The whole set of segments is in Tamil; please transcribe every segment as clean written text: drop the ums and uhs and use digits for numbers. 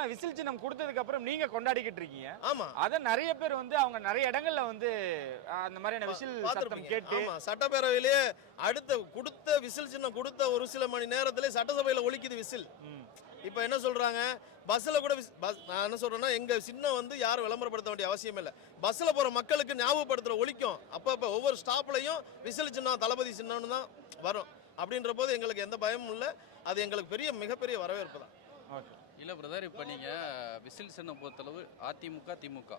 ஆனா விசில் சின்னம் கொடுத்ததுக்கு அப்புறம் நீங்க கொண்டாடிக்கிட்டு இருக்கீங்க. ஆமா, அத நிறைய பேர் வந்து அவங்க நிறைய இடங்கள்ல வந்து அந்த மாதிரியான விசில் சத்தம் பார்த்திருப்பீங்க. கேட்டு ஆமா, சட்டப்பேரவையிலேயே கொடுத்த விசில் சின்னம் கொடுத்த ஒரு சில மணி நேரத்திலே சட்டசபையில ஒலிக்குது விசில். இப்ப என்ன சொல்றாங்க, பஸ்ல கூட நான் என்ன சொல்றேன்னா, எங்க சின்னம் வந்து யாரும் விளம்பரப்படுத்த வேண்டிய அவசியம் இல்லை. பஸ்ல போற மக்களுக்கு ஞாபகப்படுத்துற ஒலிக்கும். அப்ப ஒவ்வொரு ஸ்டாப்லயும் விசில் சின்னம் தளபதி சின்னம்னு தான் வரும். அப்படின்ற போது எங்களுக்கு எந்த பயமும் இல்லை. அது எங்களுக்கு மிகப்பெரிய வரவேற்பு தான். இல்லை பிரதர், இப்போ நீங்கள் விசில் சின்னம் பொறுத்தளவு அதிமுக திமுக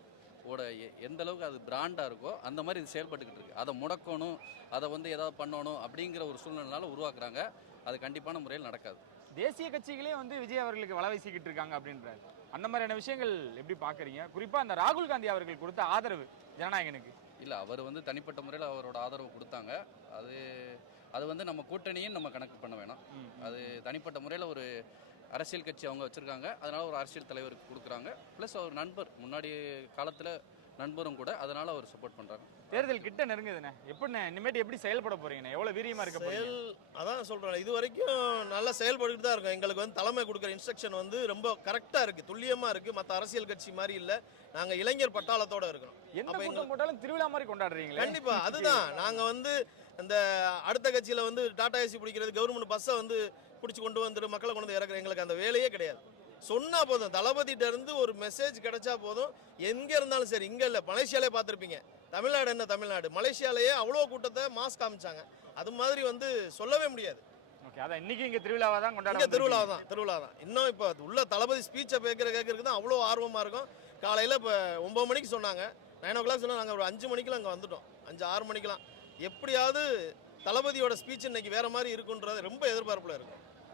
ஓட எந்த அளவுக்கு அது பிராண்டாக இருக்கோ அந்த மாதிரி இது செயல்பட்டுக்கிட்டு இருக்கு. அதை முடக்கணும், அதை வந்து ஏதாவது பண்ணணும் அப்படிங்கிற ஒரு சூழ்நிலைனால உருவாக்குறாங்க. அது கண்டிப்பான முறையில் நடக்காது. தேசிய கட்சிகளே வந்து விஜய் அவர்களுக்கு வலை வீசிக்கிட்டு இருக்காங்க அப்படின்றாரு. அந்த மாதிரியான விஷயங்கள் எப்படி பார்க்குறீங்க? குறிப்பாக அந்த ராகுல் காந்தி அவர்கள் கொடுத்த ஆதரவு ஜனநாயகனுக்கு. இல்லை, அவர் வந்து தனிப்பட்ட முறையில் அவரோட ஆதரவு கொடுத்தாங்க. அது வந்து நம்ம கூட்டணியும் நம்ம கணக்கு பண்ண வேணாம். அது தனிப்பட்ட முறையில் ஒரு அரசியல் கட்சி அவங்க வச்சுருக்காங்க. அதனால் ஒரு அரசியல் தலைவருக்கு கொடுக்குறாங்க. ப்ளஸ் அவர் நண்பர், முன்னாடி காலத்தில் நண்பரும் கூட, அதனால் அவர் சப்போர்ட் பண்ணுறாங்க. தேர்தல் கிட்ட நெருங்குதுண்ணே, எப்படிண்ணே இனிமேட்டு எப்படி செயல்பட போறீங்கண்ணே? எவ்வளோ வீரியமாக இருக்க போறீங்க? அதான் சொல்கிறேன், இது வரைக்கும் நல்லா செயல்பட்டுட்டு தான் இருக்கும். எங்களுக்கு வந்து தலைமை கொடுக்குற இன்ஸ்ட்ரக்ஷன் வந்து ரொம்ப கரெக்டாக இருக்குது, துல்லியமாக இருக்குது. மற்ற அரசியல் கட்சி மாதிரி இல்லை. நாங்கள் இளைஞர் பட்டாளத்தோட இருக்கிறோம். எந்த கூட்டம் போட்டாலும் திருவிழா மாதிரி கொண்டாடுறீங்களா? கண்டிப்பா, அதுதான். நாங்கள் வந்து இந்த அடுத்த கட்சியில் வந்து டாடா ஏசி பிடிக்கிறது, கவர்மெண்ட் பஸ்ஸை வந்து பிடிச்சி கொண்டு வந்துட்டு மக்களை கொண்டு வந்து இறக்குற எங்களுக்கு அந்த வேலையே கிடையாது. சொன்னா போதும், தளபதிட்ட இருந்து ஒரு மெசேஜ் கிடைச்சா போதும். எங்க இருந்தாலும் சரி, இங்க இல்ல, மலேசியாலே பார்த்துருப்பீங்க. தமிழ்நாடு என்ன தமிழ்நாடு, மலேசியாலேயே அவ்வளோ கூட்டத்தை மாஸ் காமிச்சாங்க. அது மாதிரி வந்து சொல்லவே முடியாது. ஓகே, அதான் இன்னைக்கு இங்க திருவிழாவா தான் கொண்டாடுறாங்க. திருவிழா தான். இன்னும் இப்போ உள்ள தளபதி ஸ்பீச்சை கேட்கறதுக்கு தான் அவ்வளோ ஆர்வமா இருக்கும். காலையில் இப்போ 9 மணிக்கு சொன்னாங்க, 9 o'clock சொன்னா, நாங்கள் ஒரு 5 மணிக்கெல்லாம் அங்கே வந்துட்டோம். 5-6 மணிக்கெல்லாம் எப்படியாவது தளபதியோட ஸ்பீச் இன்னைக்கு வேற மாதிரி இருக்குன்றது ரொம்ப எதிர்பார்ப்புல இருக்கும்.